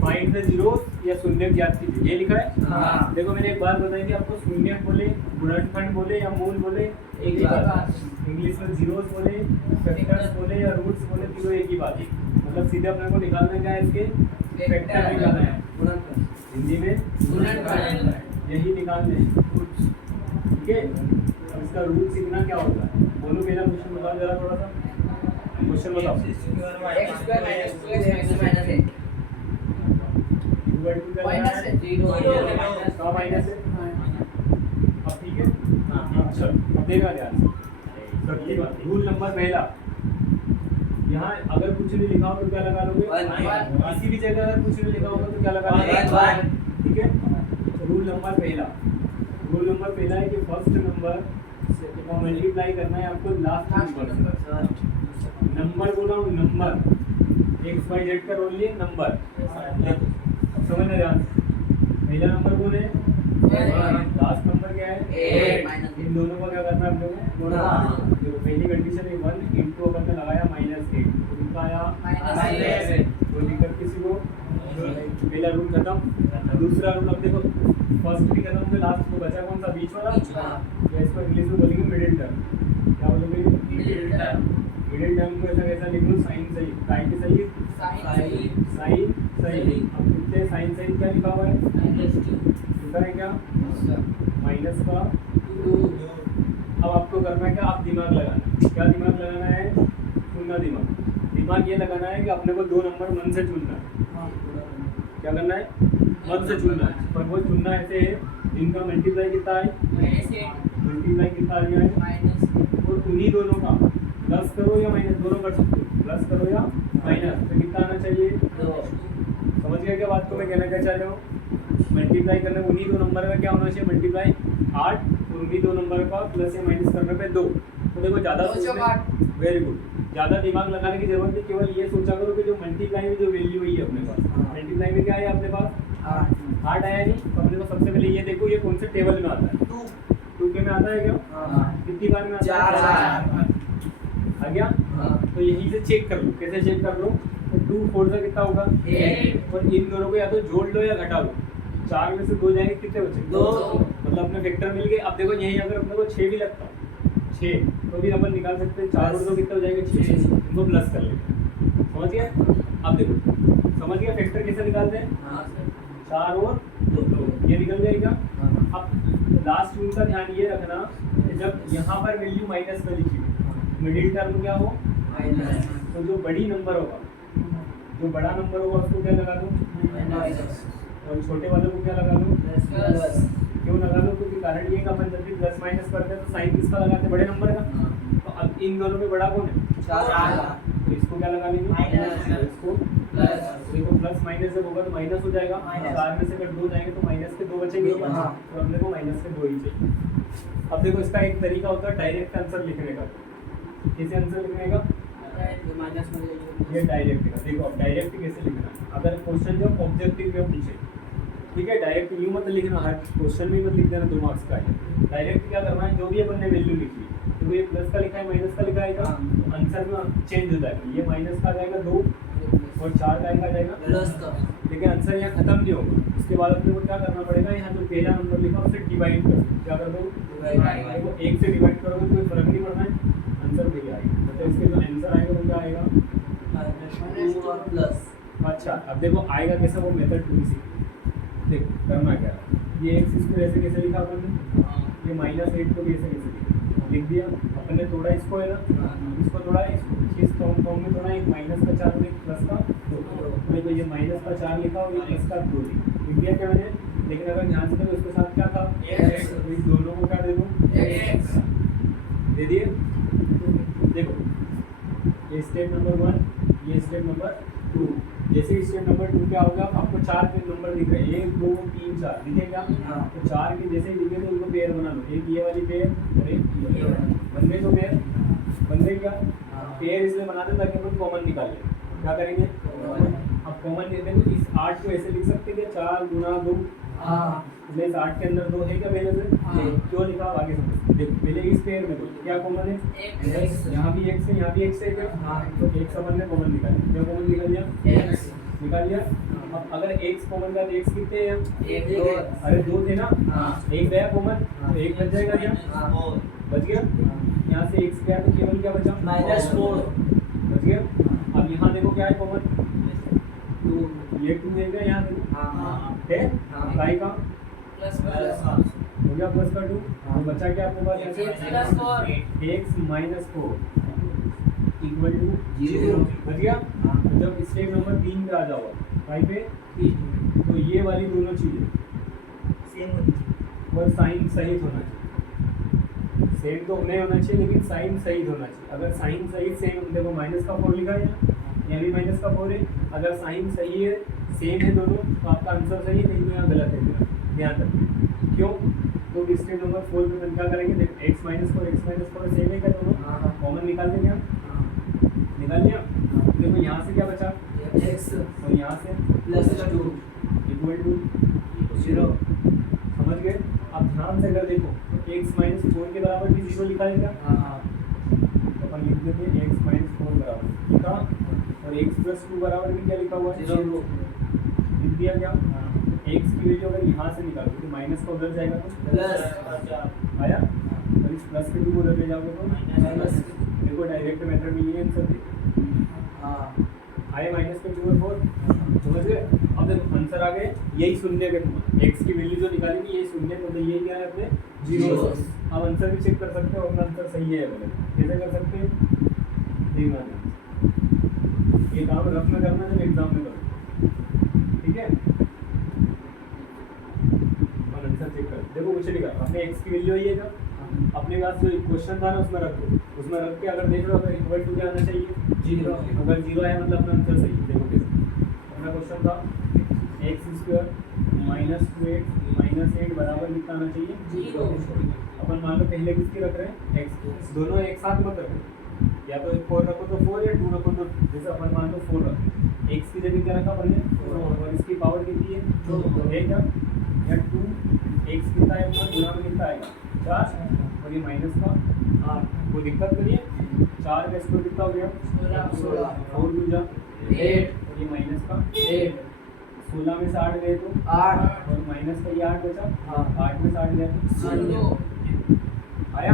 Find the zeros या शून्य ज्ञात कीजिए, ये लिखा है। हाँ। देखो मैंने एक बात बताई थी आपको, शून्य बोले, गुणनखंड बोले या मूल बोले एक ही बात। इंग्लिश में जीरोस बोले, फैक्टर्स बोले या रूट्स बोले, तीनों एक ही बात है। मतलब सीधे अपने को निकालना क्या है, इसके फैक्टर निकालना है, हिंदी में गुणनखंड यही निकालने हैं, ठीक है। अब इसका रूट सीखना क्या होता है, बोलो पहला क्वेश्चन बताओ जरा, थोड़ा सा क्वेश्चन बताओ। x² - 2x - -1 माइनस है, का माइनस है। अब ठीक है, अच्छा अब देखा ध्यान से, रूल नंबर पहला, यहाँ अगर कुछ नहीं लिखा हो तो क्या लगा लोगे, किसी भी जगह अगर कुछ नहीं लिखा होगा तो क्या लगा लोगे, ठीक है। रूल नंबर पहला है कि फर्स्ट नंबर को मल्टीप्लाई करना है आपको लास्ट नंबर से। नंबर बोला हूँ, नंबर एक्स वाई जेड का रोल लिए नंबर, समझना ध्यान। पहला नंबर कौन है, लास्ट नंबर क्या है, इन दोनों को क्या करना है हम लोगों को गुणा। देखो पहली कंडीशन है 1 इंटू अपन ने लगाया -8, तो कितना आया -8। कोई दिक्कत किसी को, पहला रूल खत्म। दूसरा रूल, अब देखो फर्स्ट भी खत्म तो लास्ट को बचा कौन सा, बीच वाला, तो इसको इंग्लिश में बोलेंगे मिडिल टर्म। क्या बोलोगे, मिडिल टर्म। मिडिल टर्म को ऐसा कैसा लिख लो, साइन सही, काय की सही, साइन सही। अब कितने साइन सही क्या लिखा हुआ है, लिखा है क्या, माइनस का 2। अब आपको करना है क्या, आप दिमाग लगाना, क्या दिमाग लगाना है, सुनना दिमाग ये लगाना है कि अपने को 2 नंबर मन से चुनना है। क्या करना है, मन से चुनना है, पर वो चुनना ऐसे है इनका मल्टीप्लाई कितना है, मल्टीप्लाई कितना आ गया है, और उन्हीं दोनों का प्लस करो या माइनस, दोनों कर सकते हो, प्लस करो या माइनस, तो कितना आना चाहिए 2। समझ गया क्या बात को मैं कहना क्या चाह रहा हूँ, मल्टीप्लाई करने उन्हीं 2 नंबर का क्या होना चाहिए, मल्टीप्लाई 8, और उन्हीं 2 नंबर का प्लस या माइनस करने पे 2। तो देखो ज़्यादा, वेरी गुड, ज़्यादा दिमाग लगाने की जरूरत नहीं, केवल ये सोचा करो कि जो मल्टीप्लाई में जो वैल्यू हुई है अपने पास, मल्टीप्लाई में क्या है अपने पास 8 आया नहीं, तो अपने को सबसे पहले ये देखो ये कौन से टेबल में आता है, 2 के में आता है क्या, कितनी बार में आता है, 4 आ गया। तो यहीं से चेक कर लो, कैसे चेक कर लो, तो 2 4 से कितना होगा 8, और इन दोनों को या तो जोड़ लो या घटा लो, 4 में से 2 जाएंगे, कितने बचे 2, मतलब अपने वेक्टर मिल गए। अब देखो यहीं अगर अपने को 6 भी लगता, 6 तो भी अपन निकाल सकते हैं, 4 और 2 कितने हो जाएंगे 6, इनको प्लस कर लेंगे, समझ गया। अब देखो समझ गया वेक्टर कैसे निकालते हैं, 4 और 2 ये निकल जाएगा। अब लास्ट रूल का ध्यान ये रखना, जब यहाँ पर वैल्यू माइनस में लिखी मिडिल टर्म क्या हो माइनस, तो जो बड़ी नंबर होगा, जो बड़ा नंबर होगा उसको क्या लगा दो माइनस, और छोटे वाले को क्या लगा दो प्लस। क्यों लगा दो, क्योंकि कारण ये कि अपन जब भी प्लस माइनस करते हैं तो साइन किसका लगाते हैं, बड़े नंबर का। तो अब इन दोनों में बड़ा कौन है 4, तो इसको क्या लगा लेंगे माइनस, इसको प्लस। देखो प्लस माइनस जब होगा तो माइनस हो जाएगा, 4 में से अगर 2 जाएंगे तो माइनस के 2 बचेंगे, तो हमने को माइनस के 2 ही चाहिए। अब देखो इसका एक तरीका होता है डायरेक्ट आंसर लिखने का, कैसे आंसर लिखने का, ये डायरेक्ट का। देखो अब डायरेक्ट कैसे लिखना है, अगर क्वेश्चन जो ऑब्जेक्टिव में पूछे, ठीक है, डायरेक्ट यूँ मत लिखना, हर क्वेश्चन में मत लिख देना 2 मार्क्स का है। डायरेक्ट क्या करना है, जो भी अपन ने वैल्यू लिखी है, तो ये प्लस का लिखा है माइनस का लिखा है, तो आंसर में चेंज हो जाएगा, ये माइनस का आ जाएगा 2 और 4 का आ जाएगा प्लस का। लेकिन आंसर यहाँ खत्म नहीं होगा, इसके बाद अपने को क्या करना पड़ेगा, यहाँ जो पहला नंबर लिखा उसे डिवाइड करो, क्या कर दो डिवाइड, 1 से डिवाइड करोगे तो कोई फर्क नहीं पड़ना है, आंसर वही आएगा। मतलब इसके जो आंसर आएगा वो क्या आएगा प्लस। अच्छा अब देखो आएगा कैसा, वो मेथड पूरी सीखो। देखो करना क्या है, ये x इसको ऐसे कैसे लिखा अपन ने, ये -8 को भी ऐसे कैसे लिख दिया अपन ने, थोड़ा इसको है ना, इसको थोड़ा इसको इस फॉर्म में थोड़ा, एक माइनस का 4 और एक प्लस का 2, तो ये माइनस का 4 लिखा और ये प्लस का 2 लिख दिया क्या मैंने। लेकिन अगर ध्यान से तो इसके साथ क्या था x, तो इन दोनों को क्या दे दूँ x दे दिए। देखो ये स्टेप नंबर 1, ये स्टेप नंबर 2, जैसे स्टेप नंबर 2 क्या होगा, आपको 4 के नंबर दिख रहे हैं, 1 2 3 4 दिखेगा, तो 4 के जैसे ही दिखे तो उनको पेयर बना लो, एक ये वाली पेयर और एक ये वाली, बनने दो पेयर, बन गई क्या पेयर, इसलिए बनाते ताकि अपन कॉमन निकाल लें। क्या करेंगे अब कॉमन लेते हैं, इस 8 को ऐसे लिख सकते हैं, 4 गुना 2। हाँ इसलिए इस 8 के अंदर 2 है क्या पहले से? हाँ। क्यों लिखा अब आगे समझते। देखो पहले इस पेयर में क्या कॉमन है? X। यहाँ भी x है, यहाँ भी x है क्या? हाँ। तो x अपन ने कॉमन निकाल लिया। क्या कॉमन निकाल लिया? X। निकाल लिया। अब अगर x कॉमन का तो x कितने हैं? एक दो। अरे 2 थे ना, हाँ। एक गया कॉमन तो एक बच जाएगा क्या? हाँ। बच गया। यहाँ से x गया तो केवल क्या बचा? -4। बच गया। अब यहाँ देखो क्या है कॉमन? 2। ये 2 है क्या? यहाँ देखो हाँ। है हाँ। y का प्लस हो गया प्लस का 2। हाँ। तो बचा क्या आपके पास? X +4। x - 4 equal to 0। बच गया। हाँ। तो जब स्टेप नंबर 3 पे आ जाओ y पे, तो ये वाली दोनों चीजें और साइन सहित होना चाहिए। सेम तो नहीं होना चाहिए लेकिन साइन सहित होना चाहिए। अगर साइन सहित सेम, देखो माइनस का 4 लिखा है यहाँ भी माइनस का 4 है। अगर साइन सही है, सेम है दोनों, तो आपका आंसर सही है, नहीं तो यहाँ गलत है मेरा। ध्यान रखिए क्यों। तो स्टेप नंबर 4 पे क्या करेंगे? देखो x - 4 सेम है क्या दोनों? हाँ। कॉमन निकाल देंगे हम। निकाल लिया। देखो यहाँ से क्या बचा? X और यहाँ से +2 इक्वल टू 0। समझ गए। अब ध्यान से अगर देखो तो x - 4 के बराबर भी 0 लिखा है क्या? हाँ। तो अपन लिख देते हैं x - 4 बराबर लिखा, और x + 2 बराबर भी क्या लिखा हुआ है? 0। लिख दिया क्या? x की वैल्यू अगर यहाँ से निकालो तो माइनस का उधर जाएगा तो प्लस आया, और इस प्लस के 2 उधर ले जाओगे तो माइनस। देखो डायरेक्ट मेथड में ये आंसर दे हाँ। आए माइनस के 2 और 4। समझ गए। अब देखो आंसर आ गए, यही शून्य के तुम्हारा x की वैल्यू जो निकाली थी यही शून्य, तो ये क्या है अपने 0। अब आंसर भी चेक कर सकते हो, अपना आंसर सही है या गलत। कैसे कर सकते हैं? देखना, ये काम रफ में करना जब एग्जाम में करो, ठीक है। और आंसर चेक कर, देखो कुछ लिखा अपने x की वैल्यू है क्या? अपने पास जो क्वेश्चन था ना उसमें रख दो, उसमें रख के अगर देख लो अगर इक्वल टू क्या आना चाहिए? 0। अगर 0 है मतलब अपना आंसर सही है। देखो कैसे अपना क्वेश्चन था x² - 8 बराबर कितना आना चाहिए? 0। अपन मान लो पहले किसकी रख रहे हैं? x। दोनों एक साथ मत रखो, या तो 4 रखो तो 4 या 2 रखो तो, जैसे अपन मान लो 4 रखो, x की जगह क्या रखा अपन ने? 4, और इसकी पावर कितनी है? 2 है क्या? या 2 x कितना है अपना गुना में कितना आएगा? 4, और ये माइनस का 8। कोई दिक्कत तो नहीं है। 4 का स्क्वायर कितना हो गया? 16। 4 2 जा 8। और ये माइनस का 8। 16 में से 8 गए तो 8। और माइनस का ये 8 बचा। हाँ। 8 में से 8 गया तो 0। आया।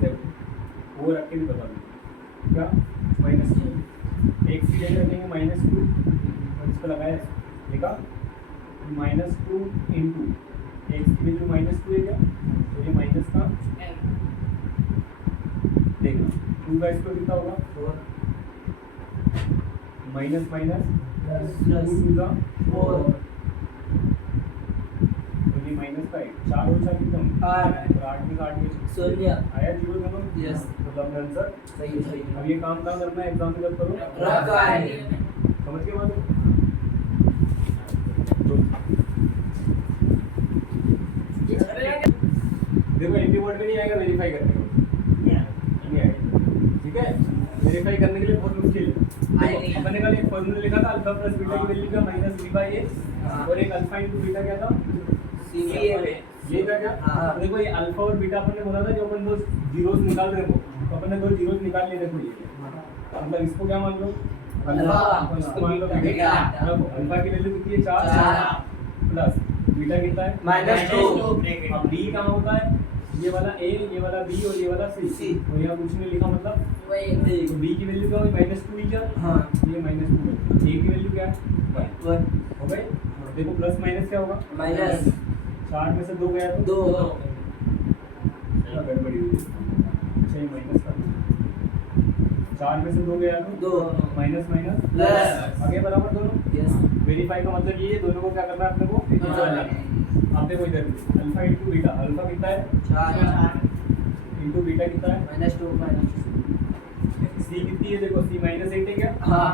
देखो वो रख के भी बता दो क्या? -2 x की जगह रखेंगे -2 और इसको लगाया लिखा -2 इंटू x की वैल्यू -2 है क्या? तो ये माइनस का देखना 2 का स्क्वायर कितना होगा? 4 माइनस माइनस प्लस 2 का 4 तो ये माइनस का 8 4 और 4 कितना? 8 और 8 में से 8 में 0। आया 0 दोनों। Yes। तो अपना आंसर सही सही। अब ये काम कहाँ करना है? एग्जाम में जब करो रखा है। समझ के बाद देखो एंटीबॉडी में नहीं आएगा वेरीफाई करने को, नहीं आएगा, ठीक है। वेरीफाई करने के लिए बहुत मुश्किल है। आएगी। अपन ने कल एक फॉर्मूला लिखा था अल्फा प्लस बीटा की वैल्यू का -b/a, और एक अल्फा इंटू बीटा क्या था? ये था क्या? हाँ। तो देखो ये अल्फा और बीटा अपन ने बोला था जो अपन दो जीरोस निकाल रहे हो, तो अपन ने दो जीरोस निकाल लिए। देखो ये मतलब इसको क्या मान लो? अल्फा। इसको मान लो बीटा। बीटा। देखो अल्फा की वैल्यू कितनी है? 4 प्लस बीटा कितना है? -2। अब b कहाँ होता है? ये वाला a, ये वाला b और ये वाला c। और यहाँ कुछ नहीं लिखा मतलब तो b की वैल्यू क्या हुई? -2 ही क्या? हाँ। ये -2 a की वैल्यू क्या है? 1 1 हो गई। देखो प्लस माइनस क्या होगा? माइनस 4 में से 2 गया तो 2 क्या गड़बड़ी हुई? अच्छा ये माइनस का 4 में से 2 गया तो 2 माइनस माइनस प्लस। आगे बराबर दोनों। यस। वेरीफाई का मतलब ये है दोनों को क्या करना है अपने को? निकालना है। अब देखो इधर अल्फा इंटू बीटा, अल्फा कितना है? 4 इंटू बीटा कितना है? -2 सी कितनी है? देखो सी -8 है क्या? हाँ।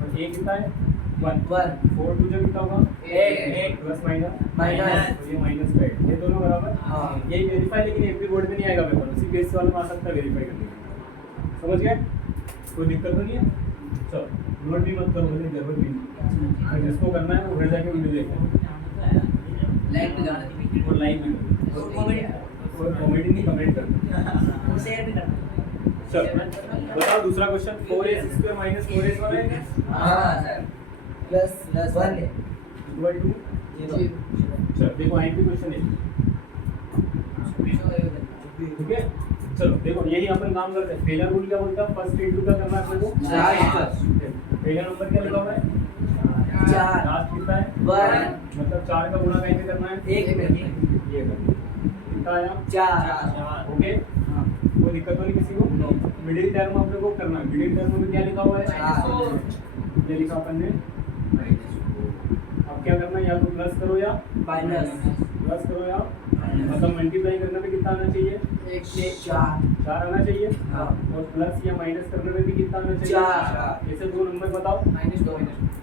और ए कितना है? 1 1 4 2 जो कितना होगा? 8 प्लस माइनस माइनस। तो ये -8 ये दोनों बराबर। हाँ। यही वेरीफाई, लेकिन एवरी बोर्ड में नहीं आएगा पेपर, उसी बेस वाले में आ सकता है वेरीफाई करने के लिए। समझ गए? कोई दिक्कत तो नहीं है? चलो नोट भी मत करो, मुझे जरूरत भी नहीं। तो जिसको करना है वो घर जाके वीडियो देखो लाइक भी करना और लाइक भी करो और कॉमेडी नहीं कमेंट करना। और शेयर भी करना। चल बताओ दूसरा क्वेश्चन 4x² - 4x1 है हाँ सर प्लस 1 इक्वल टू 0। चल देखो आई क्वेश्चन है, ठीक है। चलो देखो यही अपन काम करते हैं। पहला रूल क्या बोलता है, फर्स्ट इनटू क्या करना है अपने को, पहला नंबर क्या लिखा हुआ है 4 लास्ट कितना है 1 मतलब 4 का गुणा कैसे करना है 1 में ये कितना आया 4 ओके। कोई दिक्कत तो नहीं किसी को। मिडिल टर्म अपने को करना है। मिडिल टर्म में क्या लिखा हुआ है ये लिखा अपन ने। अब क्या करना है, या तो प्लस करो या माइनस करो या मतलब मल्टीप्लाई करने में कितना आना चाहिए 1 से 4 4 आना चाहिए। हाँ। और प्लस या माइनस करने में भी कितना आना चाहिए 4। ऐसे दो नंबर बताओ। -2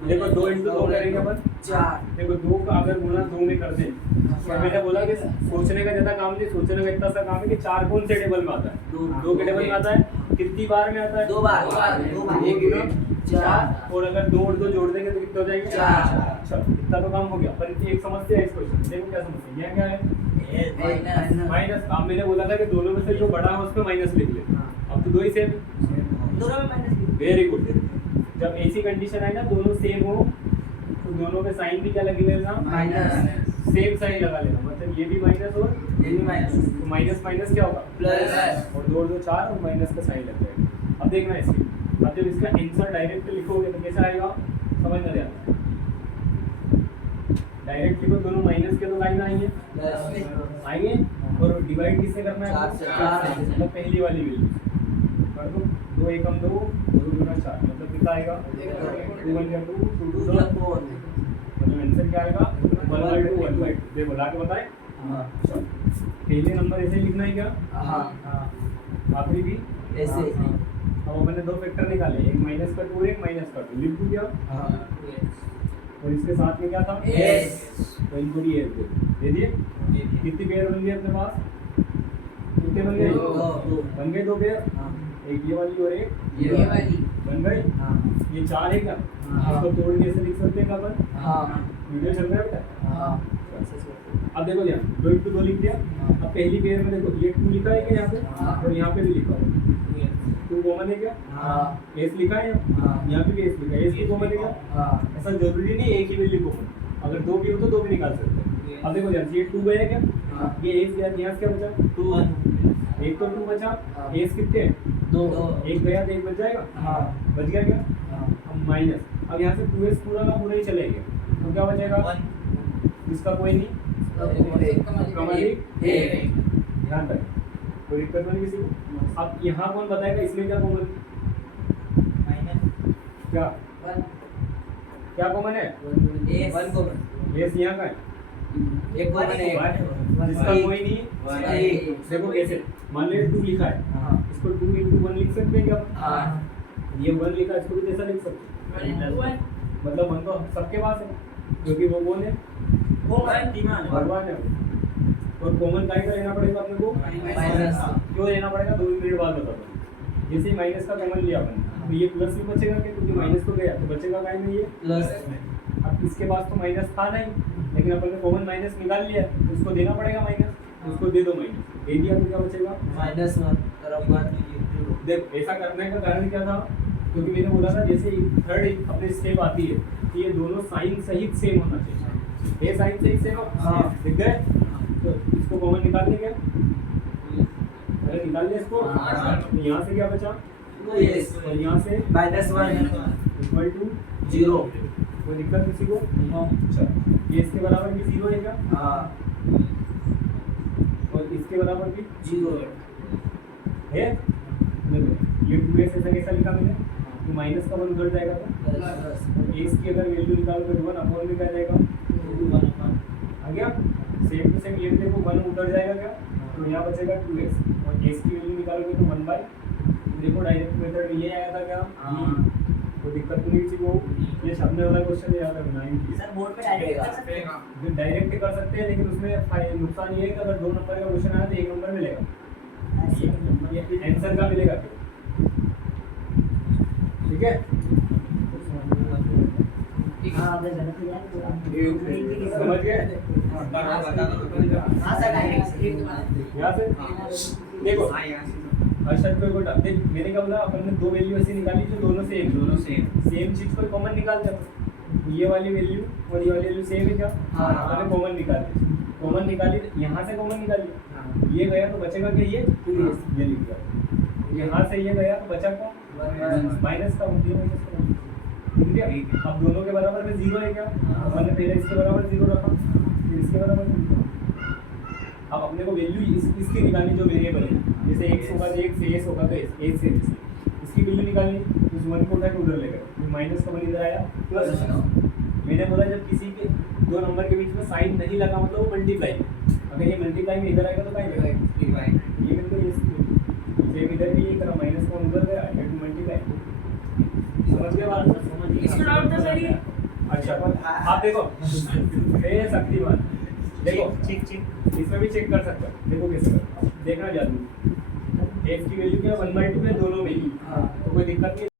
देखो 2 × 2 करेंगे अपन 4 देखो 2 का अगर गुणा 2 में कर दे तो मैंने बोला कि सोचने का ज्यादा काम नहीं, सोचने का इतना सा काम है कि 4 कौन से टेबल में आता है 2 के टेबल में आता है। कितनी बार में आता है 2 बार 1 गुना 4 और अगर 2 और 2 जोड़ देंगे तो कितना हो जाएगा 4। अच्छा इतना तो काम हो गया। पर एक समझते हैं इस क्वेश्चन देखो क्या समझते हैं। यह क्या है माइनस। अब मैंने बोला था कि दोनों में से जो बड़ा है उसमें माइनस लिख ले। अब तो दो ही सेम दोनों में माइनस वेरी गुड। जब ऐसी कंडीशन आए ना दोनों सेम हो तो दोनों में साइन भी क्या लगे लेना माइनस सेम साइन लगा लेना। मतलब ये भी माइनस और ये भी माइनस तो माइनस माइनस क्या होगा प्लस और 2 और 2 4 और माइनस का साइन लग जाएगा। अब देखना इसकी अब जब इसका आंसर डायरेक्ट लिखोगे तो कैसा आएगा समझ में आएगा। डायरेक्ट लिखो दोनों माइनस के तो लाइन आएंगे प्लस आएंगे और डिवाइड किससे करना है 4 से 4 मतलब पहली वाली वैल्यू कर दो 2 एकम 2 2 गुना 4 मतलब कितना आएगा 2 1 2 2 2 4 मतलब आंसर क्या आएगा 1/2 1/2 देखो ला के बताएं। अच्छा पहले नंबर ऐसे लिखना है क्या आखिरी भी ऐसे अब मैंने दो फैक्टर निकाले एक माइनस का 2 एक माइनस का 2 लिख दूं क्या और इसके साथ में क्या था एस तो इनको भी एस दे दिए। कितनी पेयर बन गई अपने पास कितने बन गए बन गए 2 पेयर एक ये वाली और एक ये वाली बन गई। ये 4 है क्या इसको तोड़ के ऐसे लिख सकते हैं क्या अपन वीडियो चल रहा है बेटा। अब देखो यार 2 × 2 लिख दिया। अब पहली पेयर में देखो ये 2 लिखा है क्या यहाँ पे और यहाँ पे भी लिखा है 2 कॉमन है क्या एस लिखा है यहाँ पे भी एस लिखा है एस की कॉमन है क्या ऐसा जरूरी नहीं एक ही वैल्यू कॉमन अगर 2 भी हो तो 2 भी निकाल सकते हैं। अब देखो यार ये 2 गया क्या ये एस गया यहाँ क्या बचा 2 एक तो 2 बचा एस कितने हैं 2 एक गया तो एक बच जाएगा बच गया क्या अब माइनस। अब यहाँ से 2s पूरा का पूरा ही चले गया तो क्या बचेगा इसका कोई नहीं ध्यान रखें कोई दिक्कत नहीं किसी को। अब यहाँ कौन बताएगा इसमें क्या कॉमन क्या क्या कॉमन है एस यहाँ का है एक कॉमन है जिसका कोई नहीं देखो कैसे मान लीजिए 2 लिखा है इसको 2 × 1 लिख सकते हैं क्या ये 1 लिखा है इसको भी कैसा लिख सकते हैं मतलब 1 तो सबके पास है क्योंकि वो कौन है भगवान है और कॉमन का लेना पड़ेगा अपने को माइनस क्यों लेना पड़ेगा 2 मिनट बाद बताता हूँ। जैसे ही माइनस का कॉमन लिया अपन तो ये प्लस भी बचेगा क्या क्योंकि माइनस तो गया तो बचेगा काय में ये प्लस अब इसके पास तो माइनस था नहीं लेकिन अपन ने कॉमन माइनस निकाल लिया तो उसको देना पड़ेगा माइनस उसको दे दो माइनस दे दिया तो क्या बचेगा -1 देख ऐसा करने का कारण क्या था क्योंकि मैंने बोला था जैसे थर्ड अपनी स्टेप आती है कि ये दोनों साइन सहित सेम होना चाहिए। ये साइन सहित सेम हाँ। दिख गए तो इसको कॉमन निकाल लेंगे अरे निकाल लिया इसको तो यहाँ से क्या बचा और यहाँ से -1 इक्वल टू 0 कोई दिक्कत किसी को अच्छा ये इसके बराबर भी 0 है क्या और इसके बराबर भी 0 है देखो ये 2s ऐसा कैसा लिखा मैंने तो माइनस का 1 उधर जाएगा तो एस की अगर वैल्यू निकालोगे तो 1 अपॉन में क्या जाएगा आ गया सेम टू सेम ये भी देखो 1 उधर जाएगा क्या तो यहाँ बचेगा 2s और एस की वैल्यू निकालोगे तो 1 बाय देखो डायरेक्ट मेथड ये आया था क्या कोई दिक्कत तो नहीं किसी को। ये सामने वाला क्वेश्चन याद रखना है सर बोर्ड पे डायरेक्ट कर सकते हैं जो डायरेक्ट कर सकते हैं लेकिन उसमें नुकसान ये है कि अगर 2 नंबर का क्वेश्चन आया तो 1 नंबर मिलेगा ये आंसर का मिलेगा ठीक है। आपने गलत किया है पूरा। समझ गए? हाँ सर डायरेक्ट यहाँ से देखो अर्शद को कोटा देख मैंने क्या बोला अपन ने दो वैल्यू ऐसी निकाली जो दोनों सेम चीज को कॉमन निकाल दे। ये वाली वैल्यू और ये वाली वैल्यू सेम है क्या? हाँ। मैंने कॉमन निकाली यहाँ से कॉमन निकाली ये गया तो बचेगा क्या ये लिख दिया। यहाँ से ये गया तो बचा क्या माइनस का लिख दिया। अब दोनों के बराबर में जीरो है क्या? मैंने पहले इसके बराबर जीरो रखा फिर इसके बराबर जीरो। अब अपने को वैल्यू इसकी निकालनी जो वेरिएबल है जैसे x होगा तो x से s होगा तो s से इसकी वैल्यू निकालनी उस वन को उठा के उधर लेकर फिर माइनस का वन इधर आया प्लस। मैंने बोला जब किसी के दो नंबर के बीच में साइन नहीं लगा मतलब वो मल्टीप्लाई अगर ये मल्टीप्लाई में इधर आएगा तो क्या आएगा ये बिल्कुल ये इधर भी ये तरह माइनस का उधर गया ये टू मल्टीप्लाई। समझ गए बात? इसको डाउट था सर ये। अच्छा आप देखो ये शक्तिमान देखो ठीक इसमें भी चेक कर सकते हो। देखो कैसे कर देखना जादू x की वैल्यू क्या 1/2 है दोनों में ही तो कोई दिक्कत नहीं।